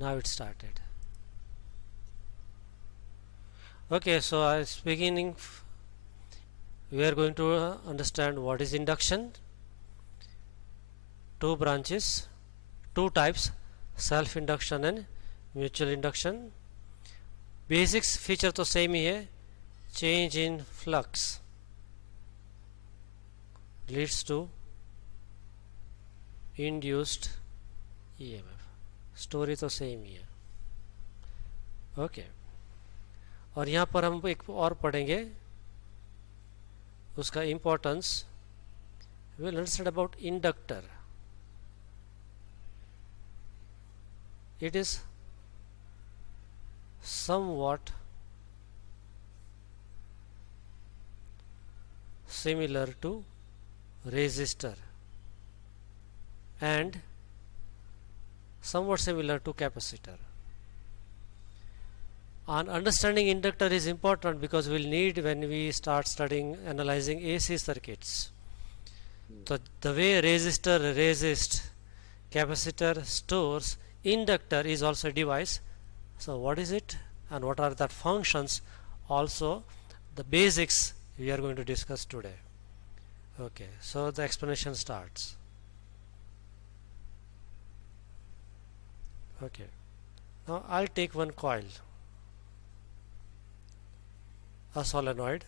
Now it started. Okay, so as beginning we are going to understand what is induction. Two branches, two types, self induction and mutual induction. Basics feature तो same ही है. Change in flux leads to induced EMF. Story तो same ही है. Okay और यहाँ पर हम एक और पढ़ेंगे उसका importance. Will understand about inductor. It is somewhat similar to resistor and somewhat similar to capacitor. And understanding inductor is important because we'll need when we start studying analyzing AC circuits. So the way resistor resists, capacitor stores, inductor is also a device. So what is it and what are the functions, also the basics we are going to discuss today. Okay, so the explanation starts. Okay, now I'll take one coil, a solenoid.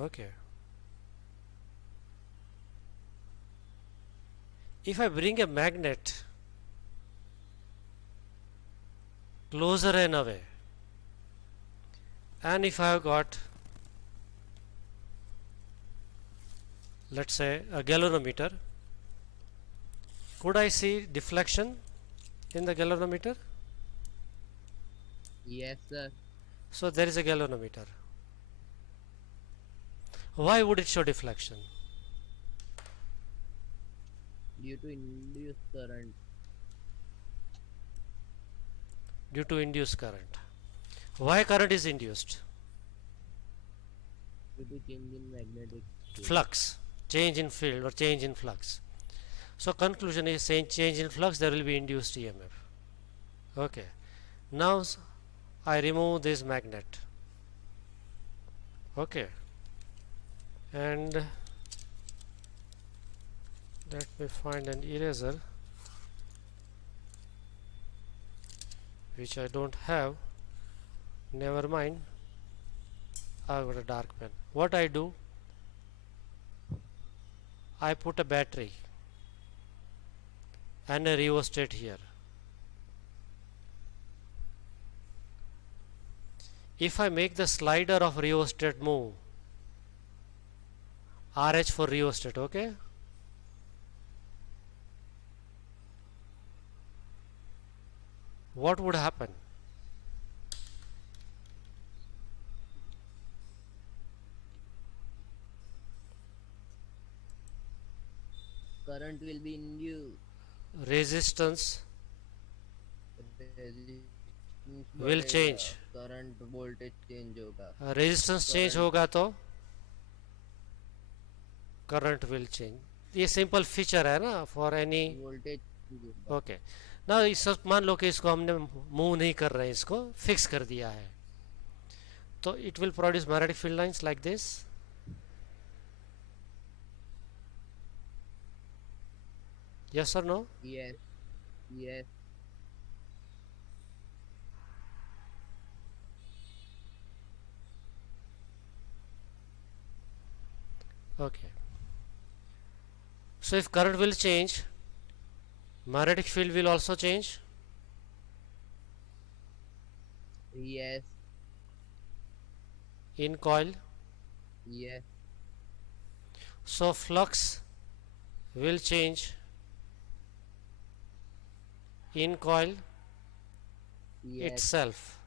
Okay, if I bring a magnet closer and away, and if I have got, let's say, a galvanometer, could I see deflection in the galvanometer? Yes, sir. So there is a galvanometer. Why would it show deflection? Due to induced current. Due to induced current. Why current is induced? Due to change in magnetic field. Flux, change in field or change in flux. So conclusion is saying change in flux, there will be induced EMF. Okay, now I remove this magnet. Okay, and let me find an eraser which I don't have. Never mind, I've got a dark pen. What I do, I put a battery and a rheostat here. If I make the slider of rheostat move, RH for rheostat, okay, what would happen? Current will be induced. Resistance Resistance will बढ़ेगा, change. current voltage change होगा. Resistance change Current होगा तो current will change. ये simple feature है ना for any. voltage change होगा. Okay ना, इस मान लो कि इसको हमने मूव नहीं कर रहे हैं, इसको फिक्स कर दिया है, तो it will produce magnetic field lines like this. Yes or no? Yes, yes. Okay. So if current will change, magnetic field will also change. Yes, In coil. yes, So flux will change in coil yes, itself.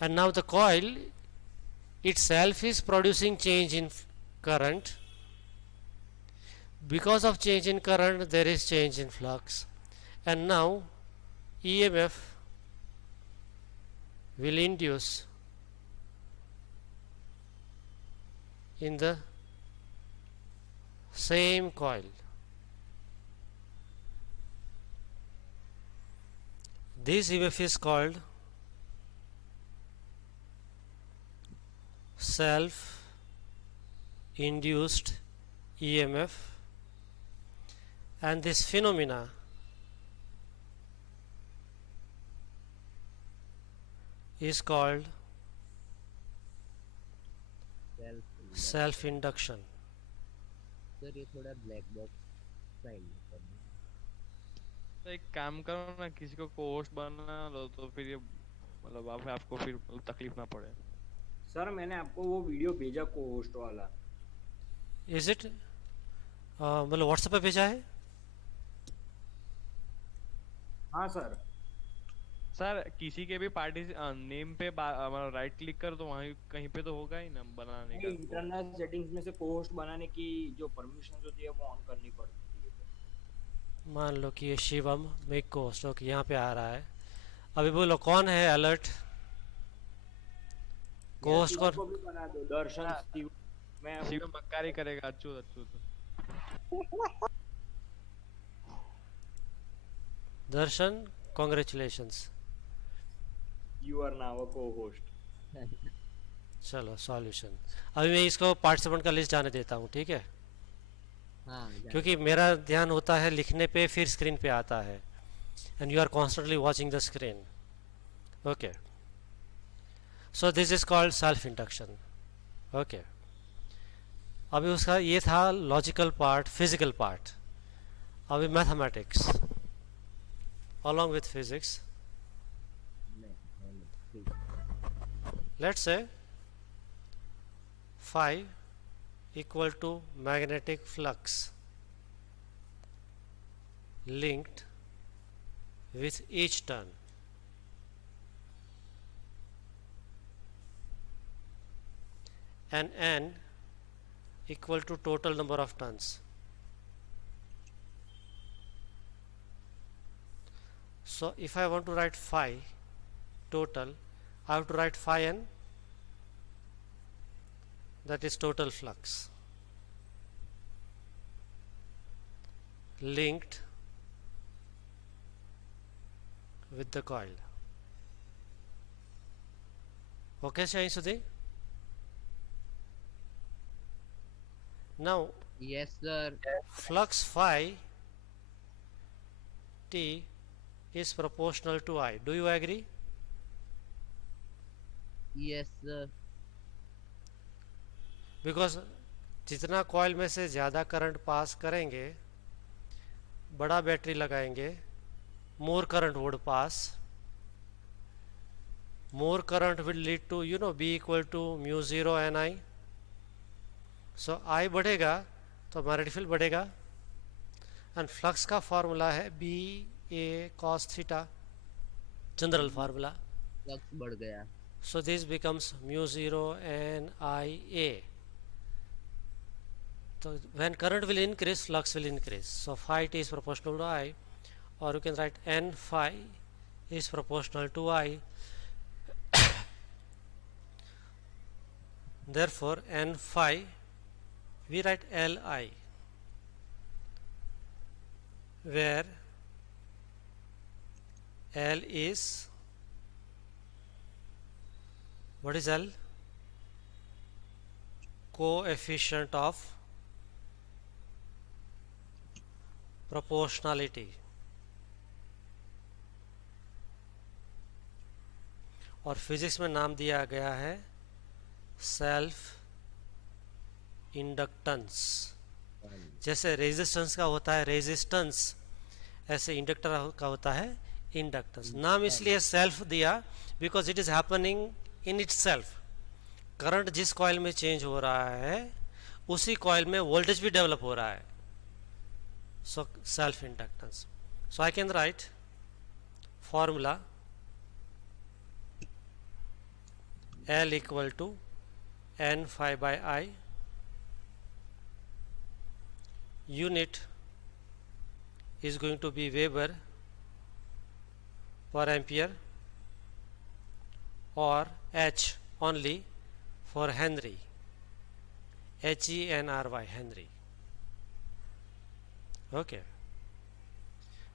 And now the coil itself is producing change in current. Because of change in current, there is change in flux, and now EMF will induce in the same coil. This EMF is called self induced EMF, and this phenomena is called self self induction. Sir ये थोड़ा black box sign कर दो। तो एक काम करो ना, किसी को होस्ट बना लो तो फिर ये मतलब आपको फिर तकलीफ ना पड़े। सर मैंने आपको वो वीडियो भेजा को होस्ट वाला। Is it मतलब व्हाट्सएप पे भेजा है? हाँ सर। सर किसी के भी पार्टी नेम पे मतलब राइट क्लिक कर तो वहीं कहीं पे तो होगा ही ना बनाने का। इंटरनल सेटिंग्स में से को होस्ट बनाने की जो परमिशन होती है वो ऑन करनी पड़ती है। मान लो कि ये शिवम मेक को होस्ट हो, कि यहाँ पे आ रहा है। अभी बोलो कौन है अलर्ट? को होस्ट शिवम को को भी बना दो, दर्शन शिव। मैं शिव मक्कारी करेगा अच्छू अच्छू तो। Darshan, congratulations, you are now a co host. चलो सॉल्यूशन। अभी मैं इसको पार्टिसिपेंट का लिस्ट जाने देता हूँ, ठीक है? हाँ क्योंकि मेरा ध्यान होता है लिखने पे, फिर स्क्रीन पे आता है, and you are constantly watching the screen. Okay, so this is called self induction. Okay, अभी उसका ये था लॉजिकल पार्ट, फिजिकल पार्ट। अभी mathematics along with physics. Let's say phi equal to magnetic flux linked with each turn, and n equal to total number of turns. So if I want to write phi total, I have to write phi n, that is total flux, linked with the coil. Okay, Shahin Sudhi? Now yes sir. flux phi t is proportional to I. Do you agree? Yes sir. Because जितना coil में से ज़्यादा current pass करेंगे, बड़ा battery लगाएंगे, more current would pass. More current will lead to, you know, B equal to mu 0 n I. So I बढ़ेगा तो हमारा रिफिल बढ़ेगा, एंड फ्लक्स का फार्मूला है B A cos theta, general formula. Flux बढ़ गया। So this becomes mu 0 n I A. So when current will increase, flux will increase. So phi t is proportional to I, or you can write n phi is proportional to I. Therefore n phi we write Li, where L is, what is L? Coefficient of proportionality. और physics में नाम दिया गया है self inductance. जैसे resistance का होता है रेजिस्टेंस, ऐसे इंडक्टर का होता है इंडक्टेंस. नाम इसलिए सेल्फ दिया because it is happening in it self. Current जिस कॉइल में चेंज हो रहा है उसी कॉइल में वोल्टेज भी डेवलप हो रहा है. So self inductance. So I can write formula L equal to n phi by I. Unit is going to be Weber per ampere, or H only for Henry, HENRY, Henry. Okay.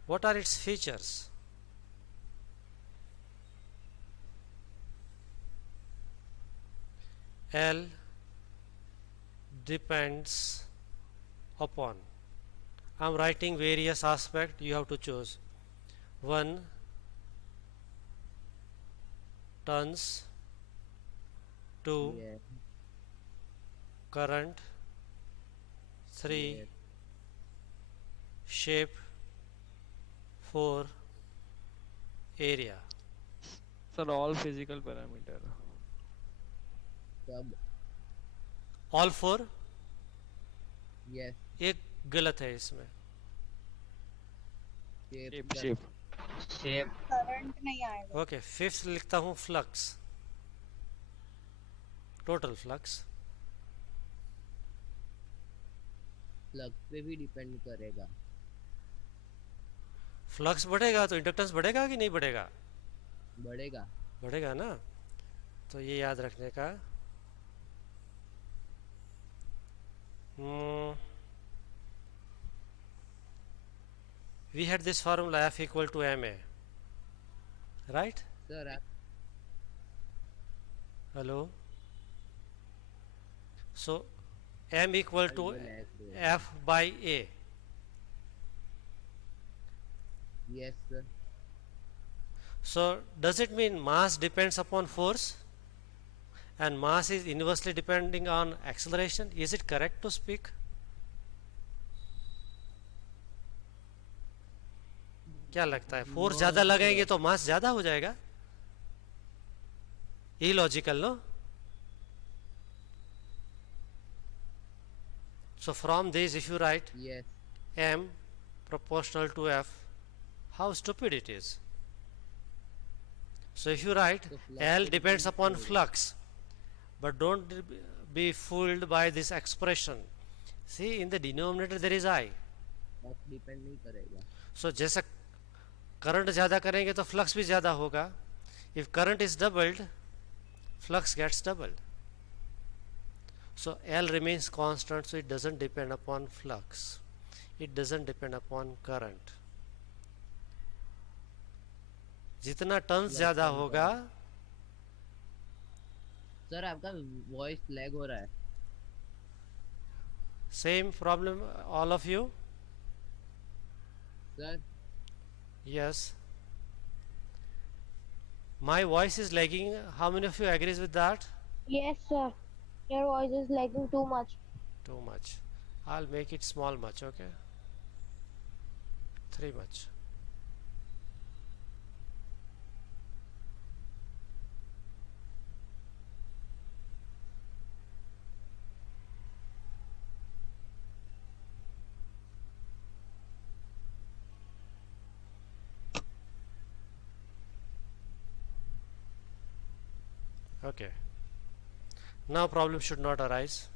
What are its features? L depends upon. I'm writing various aspects, you have to choose. 1 turns, 2 Yes. current, 3 Yes. shape, 4 area. Sir, all physical parameter. Sub. All 4? Yes. एक गलत है इसमें. Shape. Shape, plus shape. Shape current नहीं आएगा. Okay. Fifth लिखता हूँ flux, total flux. Flux पे भी डिपेंड करेगा. फ्लक्स बढ़ेगा तो इंडक्टेंस बढ़ेगा कि नहीं बढ़ेगा? बढ़ेगा. बढ़ेगा ना. तो ये याद रखने का. We had this formula F equal to ma, right? Sir आप Hello. So m equal to F by A. Yes sir. So does it mean mass depends upon force and mass is inversely depending on acceleration? Is it correct to speak? क्या लगता है? Force ज्यादा लगेंगे तो मास ज्यादा हो जाएगा? Illogical, no? So from this, if you write Yes. m proportional to F, how stupid it is. So if you write So flux L will depends be upon equal. flux, but don't be fooled by this expression. See, in the denominator there is I. आप depend नहीं करेगा. So जैसा current ज़्यादा करेंगे तो flux भी ज़्यादा होगा. If current is doubled, flux gets doubled. So L remains constant, so it doesn't depend upon flux. It doesn't depend upon current. जितना टर्न्स ज़्यादा होगा. सर आपका वॉइस लैग हो रहा है. Same problem, all of you? Sir Yes. My voice is lagging. How many of you agrees with that? Yes sir, your voice is lagging too much. Too much. I'll make it small much, okay? 3 much. Okay. Now problem should not arise.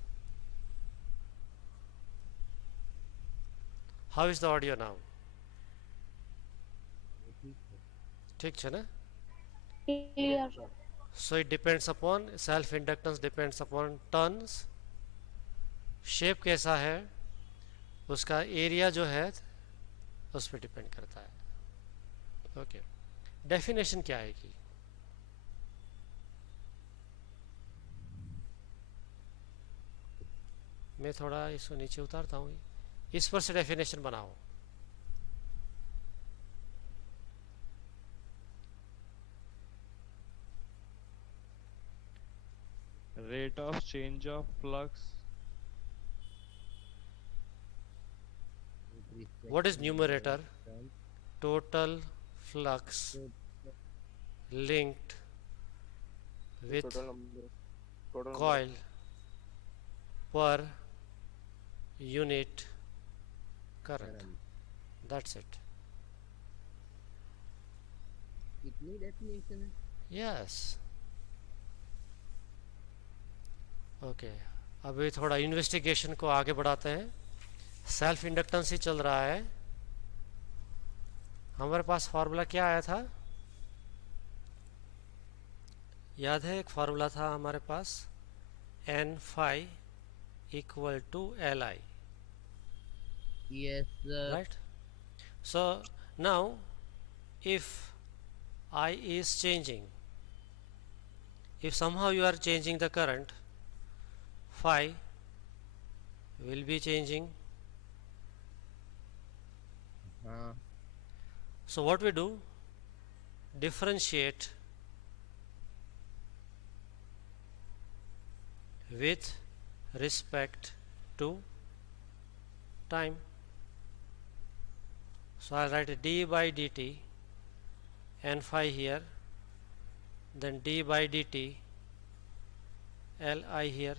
How is the audio now? ठीक है ना? Clear. So it depends upon self inductance depends upon turns. Shape कैसा है उसका area जो है उस पर डिपेंड करता है. ओके. डेफिनेशन क्या आएगी? मैं थोड़ा इसको नीचे उतारता हूँ. इस पर से डेफिनेशन बनाओ. Rate of change of flux. What is numerator? Total flux linked with coil per unit current. That's it. कितनी डेफिनेशन है? Yes. ओके. अभी थोड़ा इन्वेस्टिगेशन को आगे बढ़ाते हैं. सेल्फ इंडक्टेंस ही चल रहा है. हमारे पास फार्मूला क्या आया था? याद है? एक फार्मूला था हमारे पास n phi equal to L I. Yes, sir. right? So now if I is changing, if somehow you are changing the current, phi will be changing. Uh, So what we do, differentiate with respect to time. So I'll write d by dt and phi here, then d by dt li here.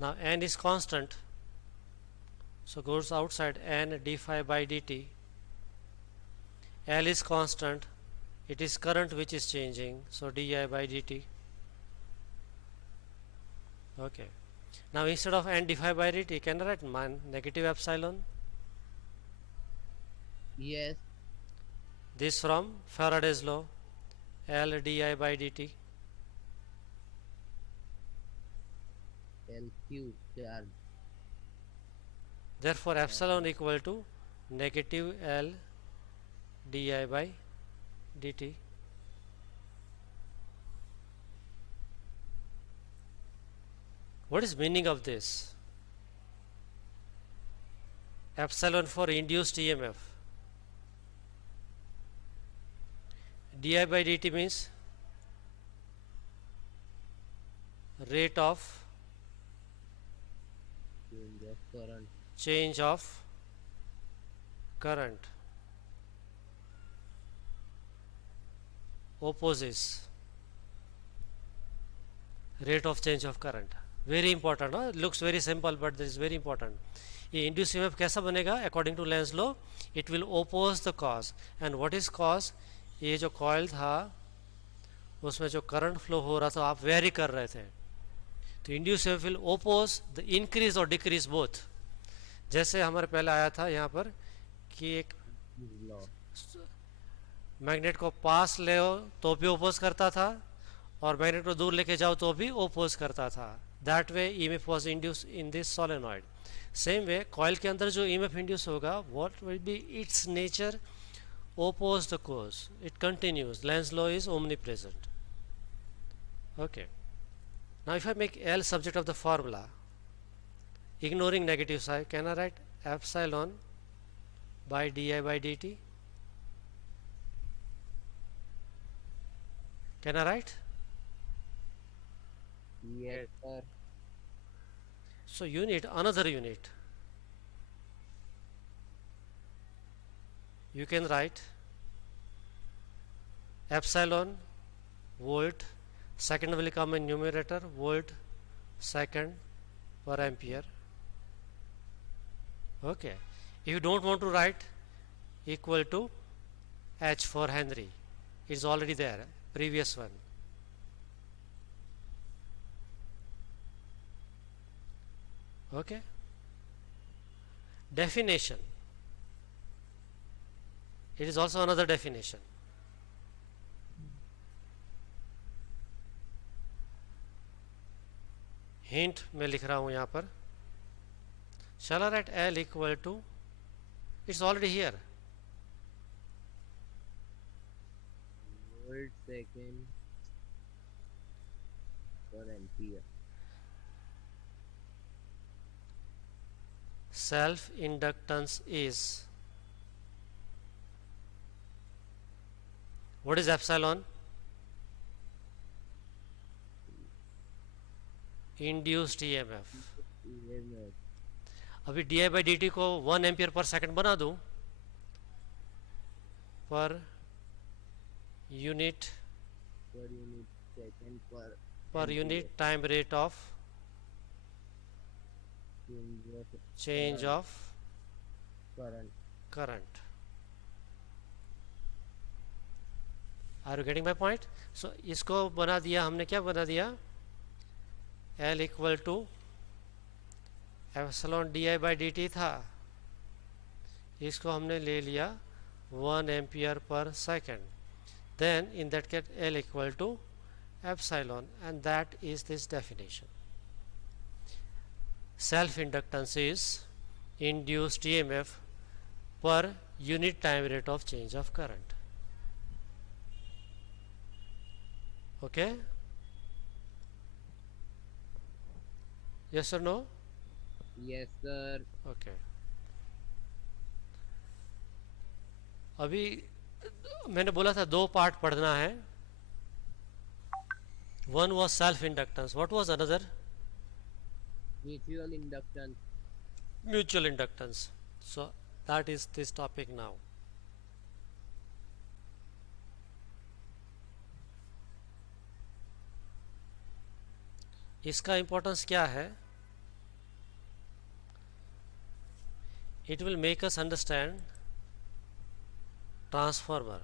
Now n is constant, so goes outside, n d phi by dt. L is constant, it is current which is changing, so di by dt. Okay. Now instead of n d phi by dt, can I write negative epsilon? yes. This from Faraday's law, L di by dt. LQ charge. Therefore epsilon equal to negative L di by dt. What is meaning of this? Epsilon for induced EMF. Di by dt means rate of Change of current. change of current opposes rate of change of current. Very important, huh? Looks very simple but this is very important. ये induce EMF कैसा बनेगा? According to Lenz law it will oppose the cause. And what is cause? ये जो coil था उसमें जो current flow हो रहा था आप वेरी कर रहे थे, तो induce EMF will oppose the increase और डिक्रीज बोथ. जैसे हमारे पहले आया था यहाँ पर कि एक Law. मैग्नेट को पास ले तो भी ओपोज करता था और मैग्नेट को दूर लेके जाओ तो भी ओपोज करता था. That way EMF was induce in this solenoid. Same way coil के अंदर जो ईएमएफ इंड्यूस होगा what will be its nature? Oppose the cause. It continues. Lenz law is omnipresent. Okay. Now if I make L subject of the formula ignoring negative side, can I write epsilon by di by dt? Can I write? Yes, sir. So unit, another unit. You can write epsilon volt, second will come in numerator, volt second per ampere. Okay. If you don't want to write, equal to H for Henry, it's already there, previous one. Okay. Definition, it is also another definition. Hint मैं लिख रहा हूँ यहाँ पर. Shall I write L equal to, it's already here, Volt second per ampere. self inductance is, what is epsilon? Induced EMF. EMF. अभी D I by D T को 1 ampere per second बना दूं per unit Per unit second per per unit time rate of change of change of current. Current. Are you getting my point? So इसको बना दिया हमने, क्या बना दिया? L equal to epsilon D I by D T था, इसको हमने ले लिया 1 ampere per second. Then in that case L equal to epsilon, and that is this definition. Self inductance is induced EMF per unit time rate of change of current. Okay? Yes or no? Yes, sir. Okay. अभी मैंने बोला था दो part पढ़ना है. One was self inductance. What was another? Mutual inductance. Mutual inductance. So that is this topic now. इसका importance क्या है? It will make us understand transformer.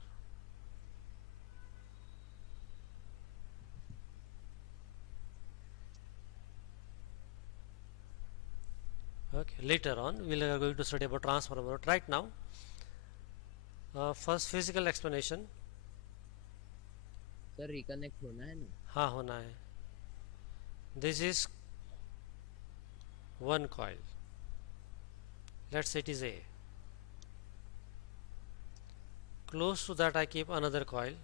Okay, later on we are going to study about transformer. But right now, first physical explanation. Sir reconnect होना है ना? हाँ होना है. This is one coil. Let's say it is A. Close to that I keep another coil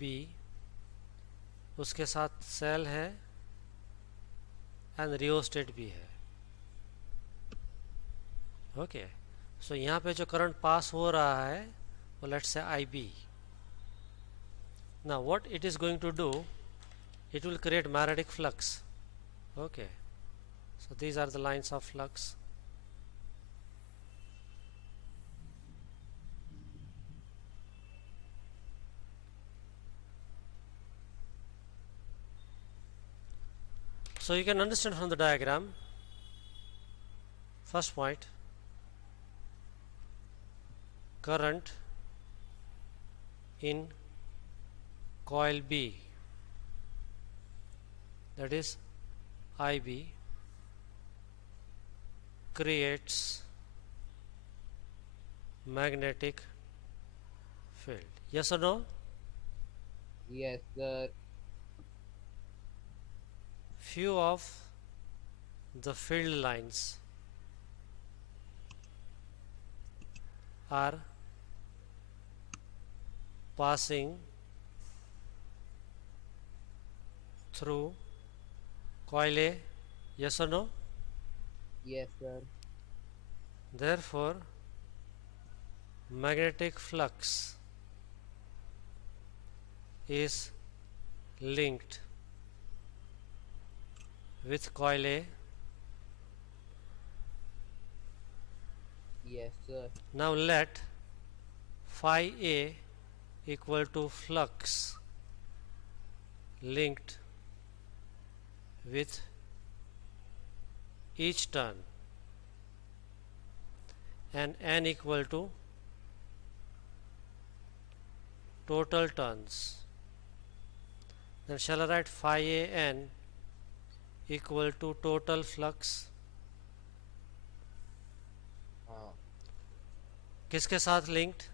B. उसके साथ cell है and rheostat भी है. ओके, सो यहाँ पे जो करंट पास हो रहा है वो let's say IB. Now what it is going to do, it will create magnetic flux. Okay, so these are the lines of flux. So you can understand from the diagram. First point, current in coil B, that is IB, creates magnetic field. Yes or no? Yes, sir. Few of the field lines are passing through coil A. Yes or no? Yes, sir. Therefore, magnetic flux is linked with coil A. Yes, sir. Now let phi A equal to flux linked with each turn and n equal to total turns. Then shall I write phi A n equal to total flux? हाँ. किसके साथ linked?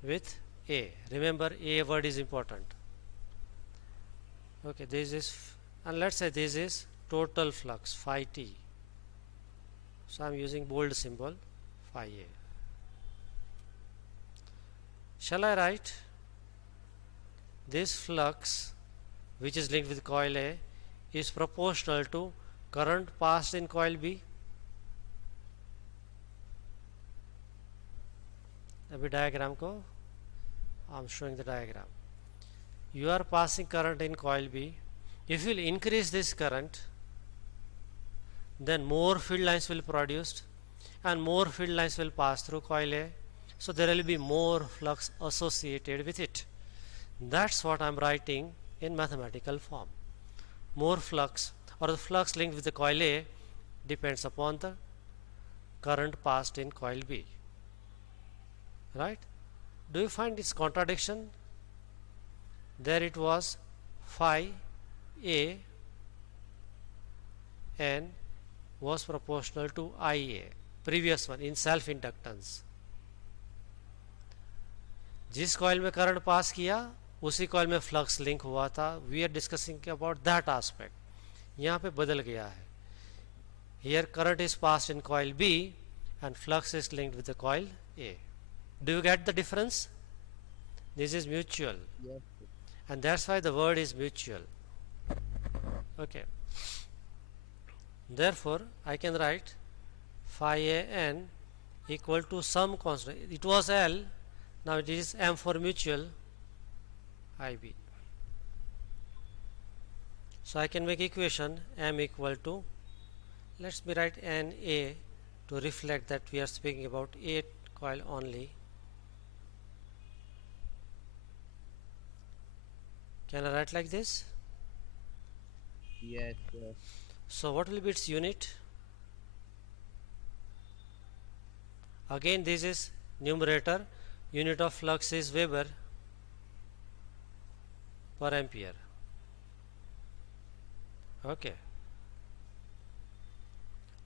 With A. Remember, A word is important. Okay, this is, and let's say this is total flux phi t. So I am using bold symbol phi A. Shall I write this flux which is linked with coil A is proportional to current passed in coil B? अभी diagram को I am showing the diagram. You are passing current in coil B. If you will increase this current, then more field lines will produced and more field lines will pass through coil A. So there will be more flux associated with it. That's what I am writing in mathematical form. More flux or the flux linked with the coil A depends upon the current passed in coil B. Right? Do you find this contradiction? There it was phi A n was proportional to IA, previous one in self inductance. जिस coil में current pass किया उसी coil में flux link हुआ था. We are discussing about that aspect. यहाँ पे बदल गया है. Here current is passed in coil B and flux is linked with the coil A. Do you get the difference? This is mutual, Yes. and that's why the word is mutual. Okay. Therefore, I can write phi A n equal to some constant. It was L, now it is M for mutual IB. So I can make equation M equal to, let's me write NA to reflect that we are speaking about A coil only. Can I write like this? Yes, sir. So what will be its unit? Again this is numerator, unit of flux is Weber per ampere. Okay.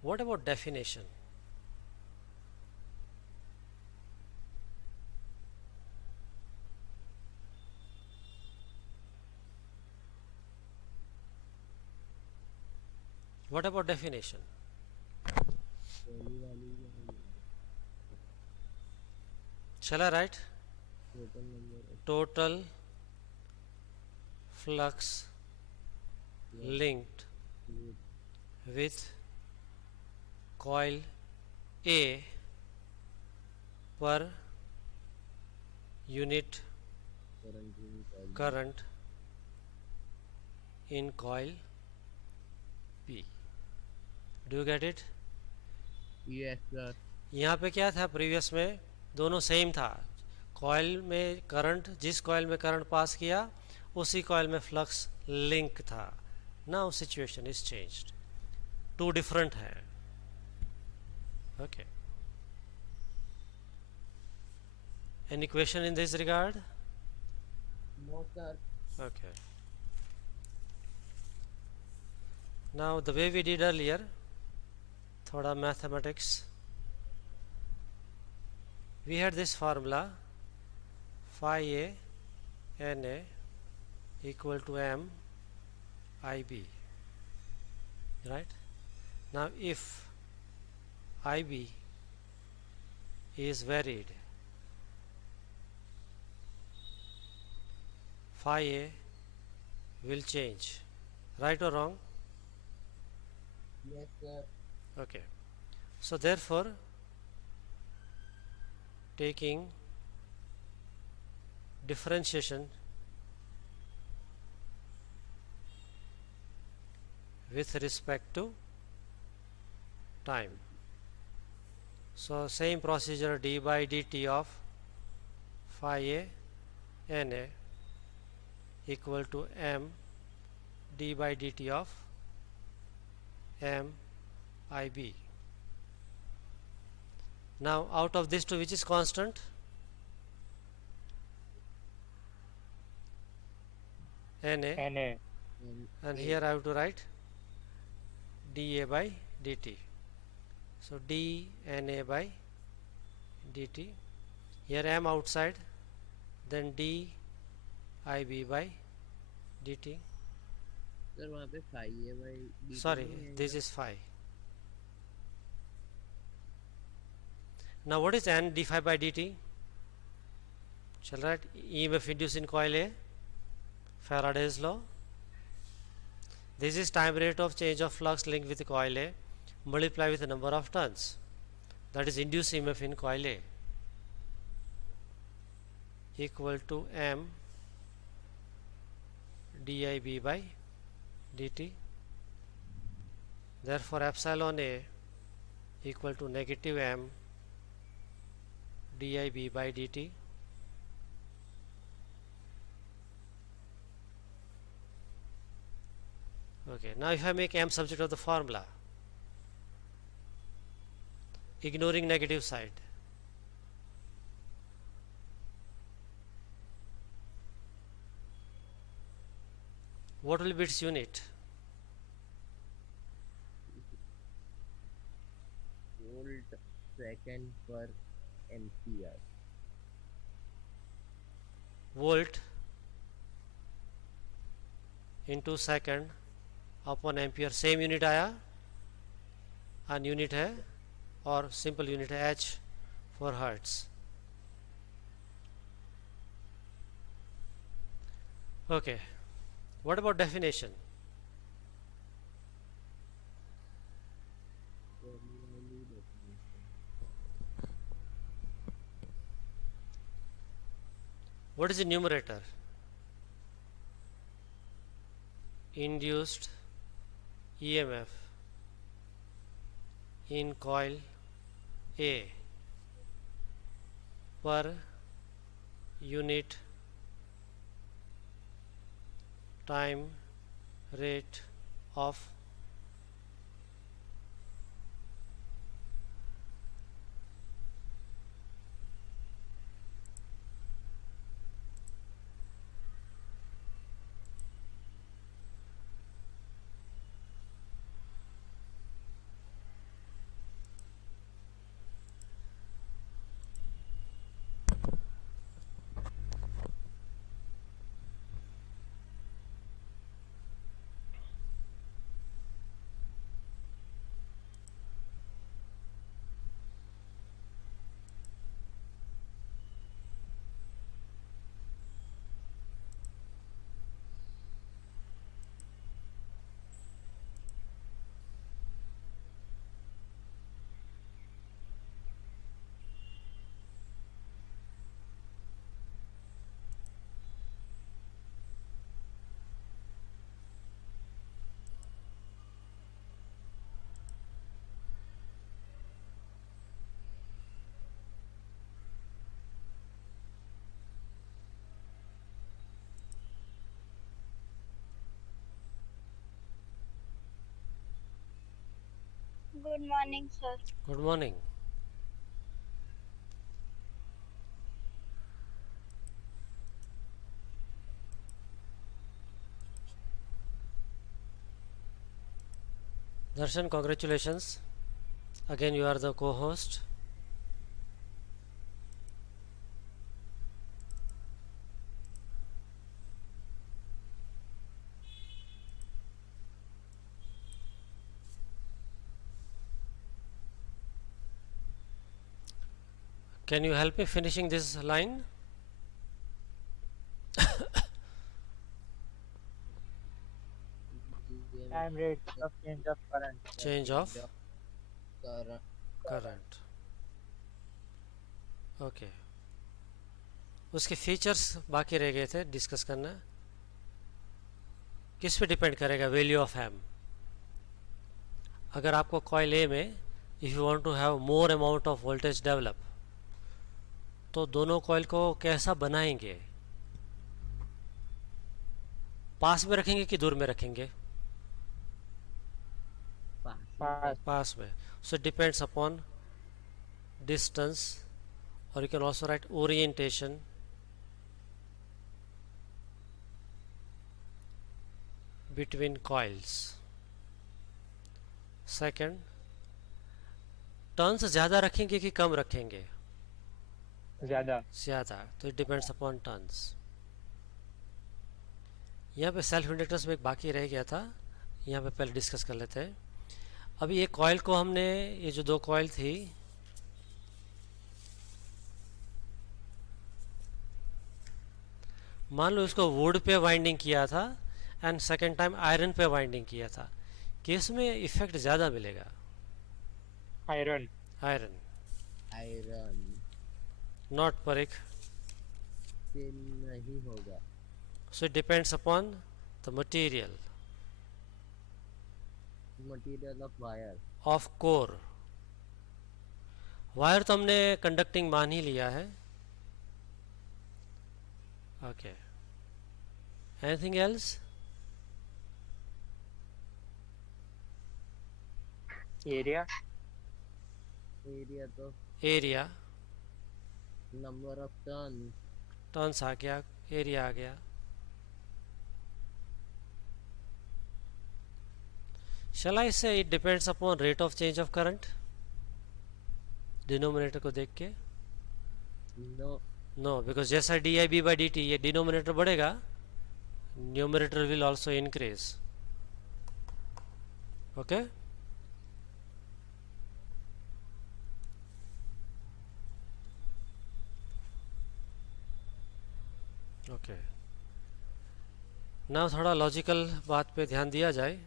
What about definition? What about definition? पहली वाली जो है, Shall I write? total number of Total flux linked fluid with coil A per unit current current in coil B. in coil B. Do you get it? Yes, sir. यहाँ पे क्या था, previous में दोनों सेम था. Coil में current, जिस coil में करंट पास किया उसी कॉइल में फ्लक्स लिंक था. Now situation is changed, to different है. Okay. Any question in this regard? No, sir. Okay. Now the way we did earlier, thoda mathematics. We had this formula phi A NA equal to M IB, right? Now if IB is varied, phi A will change, right or wrong? Yes, sir. Okay. So therefore, taking differentiation with respect to time. So same procedure, d by dt of phi A NA equal to M d by dt of M IB. Now out of these two, which is constant? NA. NA. And here I have to write dA by dt. So dNA by dt. Here M outside, then dIB by dt. Sir वहाँ पे phi A by dt Sorry, नहीं है this is phi. Now what is N d phi by dt? Shall I write EMF induced in coil A, Faraday's law. This is time rate of change of flux linked with coil A multiply with the number of turns, that is induced EMF in coil A, equal to M dIB by dt. Therefore epsilon A equal to negative M dIB by dt. Okay, now if I make M subject of the formula, ignoring negative side, what will be its unit? volt second per ampere. Volt into second upon ampere, same unit आया. an unit है और simple unit है h for hertz. Okay, what about definition? Formally definition. What is the numerator? Induced EMF in coil A per unit time rate of Good morning, sir. good morning. Darshan, congratulations. Again, you are the co-host. Can you help me finishing this line? Time rate of change of current. Change of Current. current. Okay. उसके features बाकी रह गए थे discuss करना. किस पे depend करेगा value of M? अगर आपको कॉइल ए में if you want to have more amount of voltage develop तो दोनों कॉइल को कैसा बनाएंगे? पास में रखेंगे कि दूर में रखेंगे? Pass. पास में. So it depends upon distance, or you can also write orientation between coils. Second, turns ज़्यादा रखेंगे कि कम रखेंगे? ज़्यादा. ज़्यादा. तो इट डिपेंड्स अपॉन टर्न्स. यहाँ पे सेल्फ इंडक्टेंस में एक बाकी रह गया था, यहाँ पे पहले डिस्कस कर लेते हैं. अभी ये कॉइल को हमने, ये जो दो कॉइल थी, मान लो इसको वुड पे वाइंडिंग किया था एंड सेकेंड टाइम आयरन पे वाइंडिंग किया था, केस में इफेक्ट ज़्यादा मिलेगा. Iron. आयरन, आयरन नॉट परिक. से नहीं होगा. So it depends upon the material material of wire. Of core. Wire तो हमने कंडक्टिंग मान ही लिया है. Okay, anything else? Area. Area तो area, number of turn. Turns आ गया, एरिया आ गया. Shall I say it depends upon rate of change of current? Denominator को देख के. नो. नो, बिकॉज जैसा D I B by D T, ये denominator बढ़ेगा, numerator will also increase. Okay, okay, now थोड़ा लॉजिकल बात पे ध्यान दिया जाए.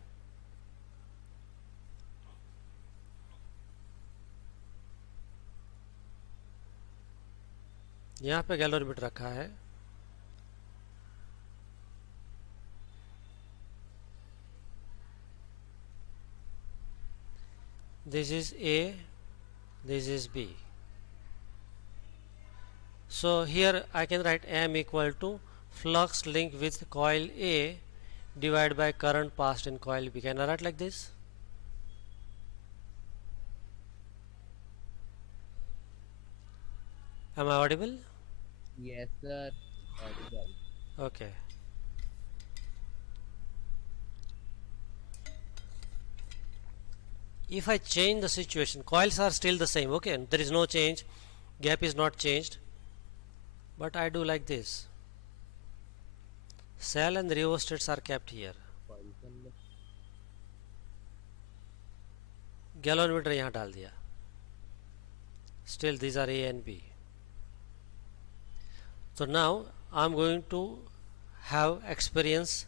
यहाँ पे गैलोरीमीटर रखा है. This is A, this is B. So here I can write M equal to flux linked with coil A divided by current passed in coil B. Can I write like this? Am I audible? Yes, sir. Audible. Okay. If I change the situation, coils are still the same, okay, there is no change, gap is not changed, but I do like this. Cell and rheostats are kept here. Poison में galvanometer यहाँ डाल दिया. Still these are A and B. So now I am going to have experience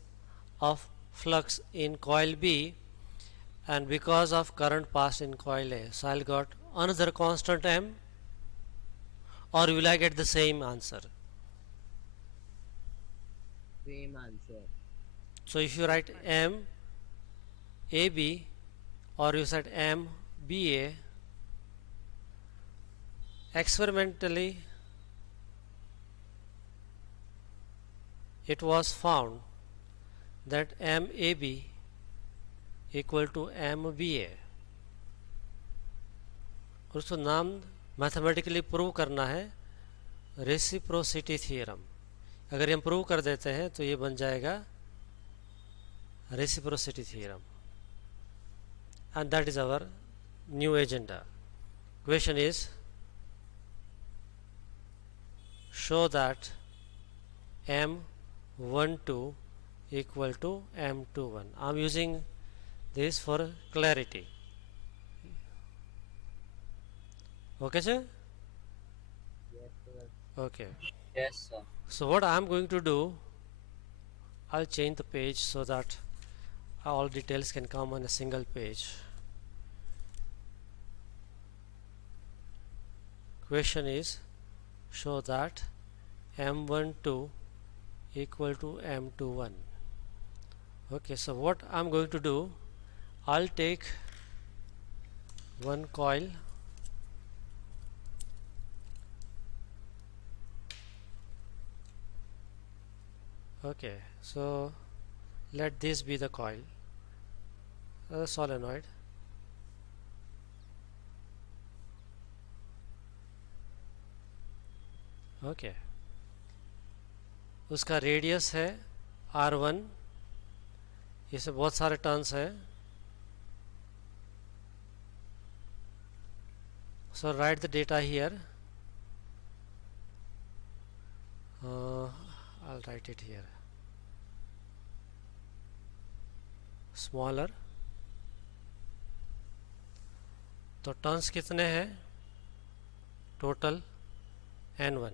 of flux in coil B, and because of current passed in coil A, so I'll got another constant M, or will I get the same answer? same answer. So if you write M AB, or you said M BA, experimentally it was found that MAB equal to MBA, और उसको नाम mathematically prove करना है reciprocity theorem. अगर हम prove कर देते हैं तो ये बन जाएगा reciprocity theorem, and that is our new agenda. Question is, show that M12 equal to M21. I am using this for clarity. Okay, sir? Yes, sir. Okay. Yes, sir. So what I am going to do, I'll change the page so that all details can come on a single page. Question is, show that M12 equal to M21. Okay, so what I'm going to do, I'll take one coil, okay, so let this be the coil, solenoid, okay, उसका radius है R1, इसमें बहुत सारे turns हैं. So write the data here. I'll write it here. Smaller. तो turns कितने हैं? Total N1.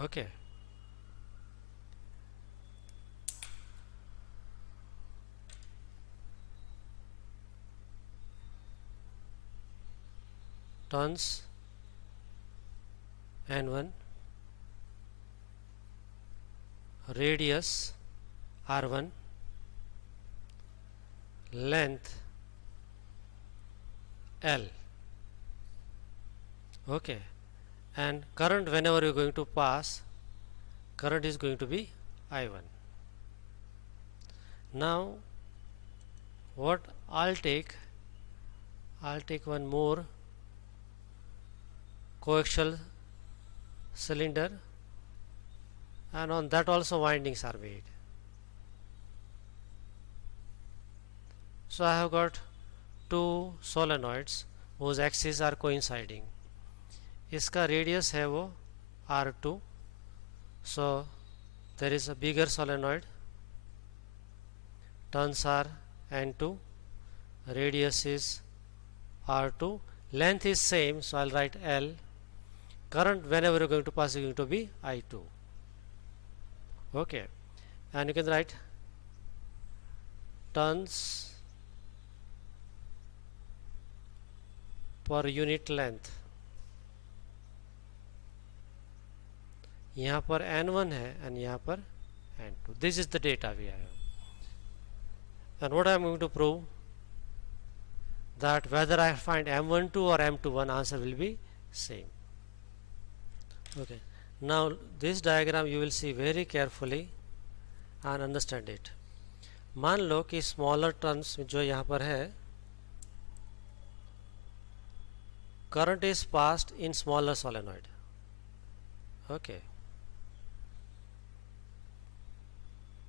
Okay. Turns N1, radius R1, length L. Okay, and current whenever you are going to pass, current is going to be I1. Now what I'll take one more coaxial cylinder, and on that also windings are made. So I have got two solenoids whose axes are coinciding. इसका radius है वो R2, so there is a bigger solenoid, turns are N2, radius is R2, length is same, so I'll write L, current whenever you're going to pass is going to be I2. Okay, and you can write turns per unit length. यहाँ पर N1 है and यहाँ पर N2. This is the data we have. And what I am going to prove, that whether I find M12 or M21, answer will be same. Okay, now this diagram you will see very carefully and understand it. मान लो कि smaller turns जो यहाँ पर है, current is passed in smaller solenoid. Okay,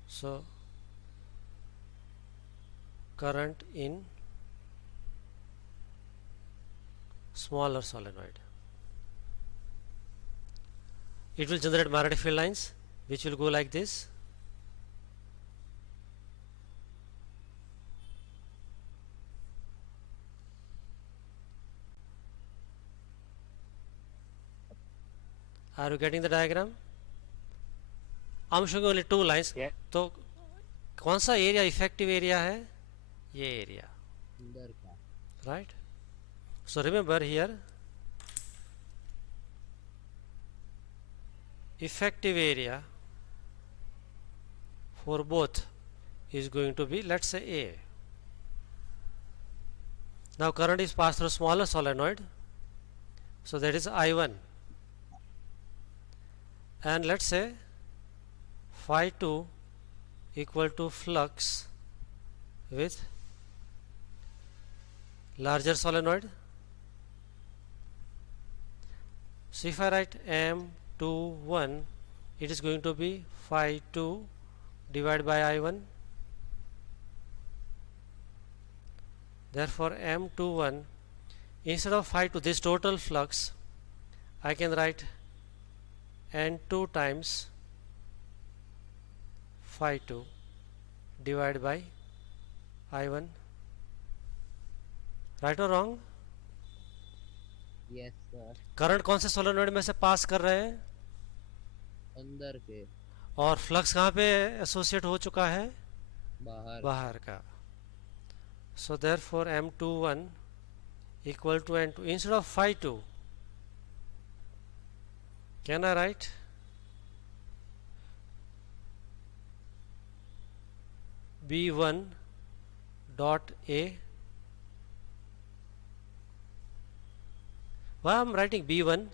so current in smaller solenoid, it will generate magnetic field lines which will go like this. Are you getting the diagram? I'm showing only two lines. Yeah. तो कौन सा area effective area है? ये area, अंदर का right? So remember here, effective area for both is going to be, let's say, A. Now current is passed through smaller solenoid, so that is I1, and let's say phi 2 equal to flux with larger solenoid. So if I write M21, it is going to be phi 2 divided by I1. Therefore M21, instead of phi 2, this total flux, I can write N2 times phi 2 divided by I1. Right or wrong? Yes sir current कौन से solenoid में से पास कर रहे हैं, अंदर के और फ्लक्स कहाँ पे एसोसिएट हो चुका है, बाहर बाहर का. So therefore M21 equal to N2. Instead of phi 2, can I write B1 dot A? Why I am writing B1?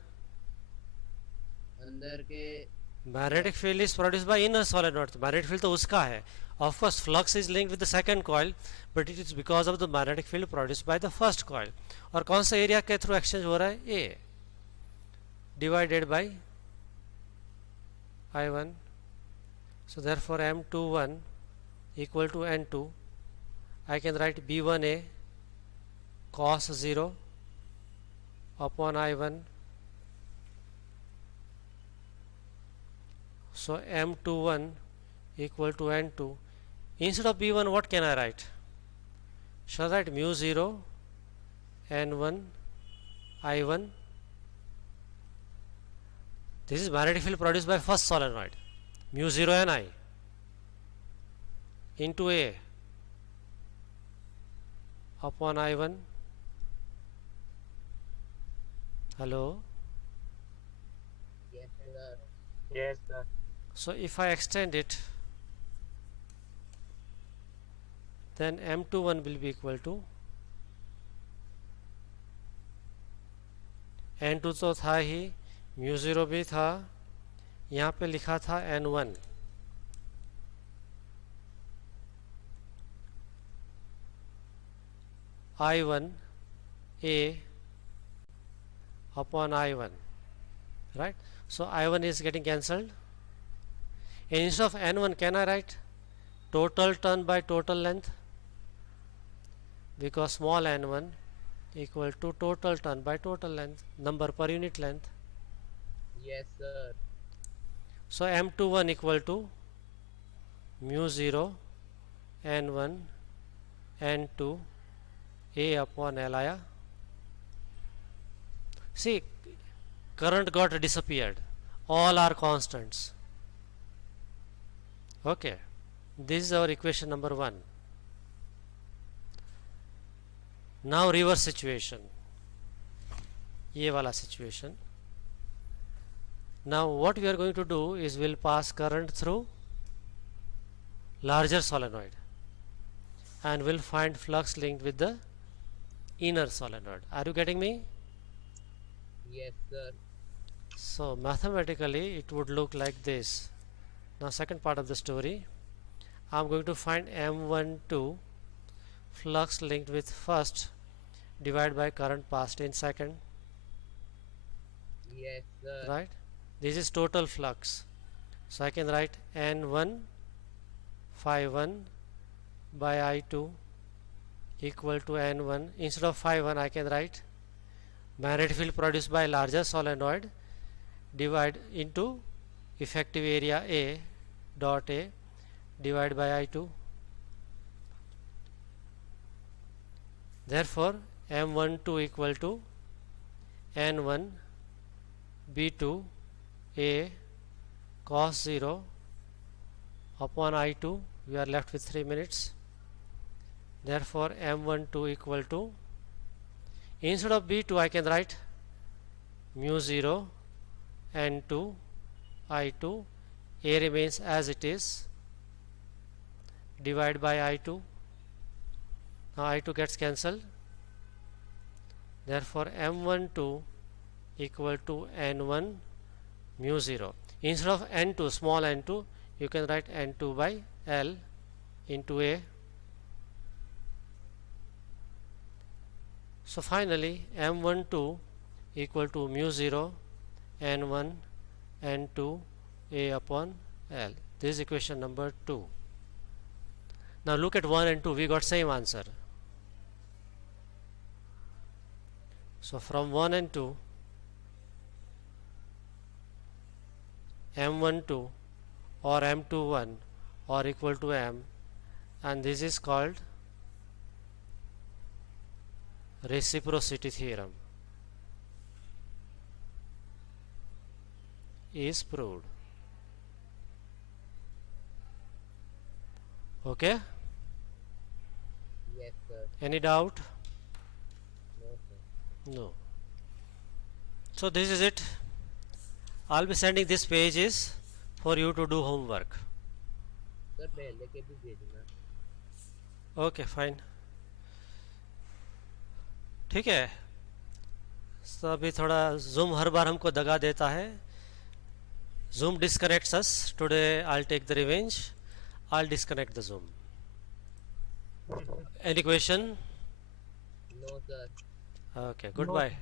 अंदर के Magnetic field is produced by inner solenoid. Magnetic field तो उसका है. Of course, flux is linked with the second coil, but it is because of the magnetic field produced by the first coil. और कौन सा area के through exchange हो रहा है, A divided by I1. So therefore M21 equal to N2. I can write B1A cos 0 upon I1. So M21 equal to N2. Instead of B1, what can I write? Shall I write mu 0 N1 I1? This is magnetic field produced by first solenoid, mu 0 Ni into A upon I1. Hello? Yes sir Yes, sir. So if I extend it, then M21 will be equal to N2 तो था ही, mu 0 भी था, यहाँ पे लिखा था N1. I1 A upon I1, right? So I1 is getting cancelled. And instead of N1, can I write total turn by total length? Because small n1 equal to total turn by total length, number per unit length. Yes sir So M21 equal to mu 0 n1 n2 A upon L आया. See, current got disappeared, all are constants. Okay, this is our equation number 1. Now reverse situation, ये वाला situation. Now what we are going to do is we'll pass current through larger solenoid and we'll find flux linked with the inner solenoid. Are you getting me? Yes, sir. So mathematically it would look like this. Now second part of the story, I'm going to find M12 flux linked with first divided by current passed in second, Yes, sir. right? This is total flux. So I can write N1 phi1 by I2 equal to N1. Instead of phi1 I can write magnetic field produced by larger solenoid divide into effective area A dot A divided by I2. Therefore M12 equal to N1 B2 A cos 0 upon I2. We are left with 3 minutes. Therefore M12 equal to, instead of B2 I can write mu 0 N2 I2, A remains as it is, divide by I2. Now I2 gets cancelled. Therefore M12 equal to N1 mu 0. Instead of N2, small n2, you can write N2 by L into A. So finally M12 equal to mu 0 N1 N2 A upon L. This is equation number 2. Now look at 1 and 2, we got same answer. So from 1 and 2, M12 or M21 or equal to M, and this is called reciprocity theorem is proved. Okay, Yes, sir. any doubt? No, sir. No. So this is it. I'll be sending this pages for you to do homework. Sir पहले के भी भेजना. Okay, fine. ठीक है. तो अभी थोड़ा Zoom हर बार हमको दगा देता है. Zoom disconnects us. Today I'll take the revenge. I'll disconnect the Zoom. Any question? No, sir. Okay, goodbye.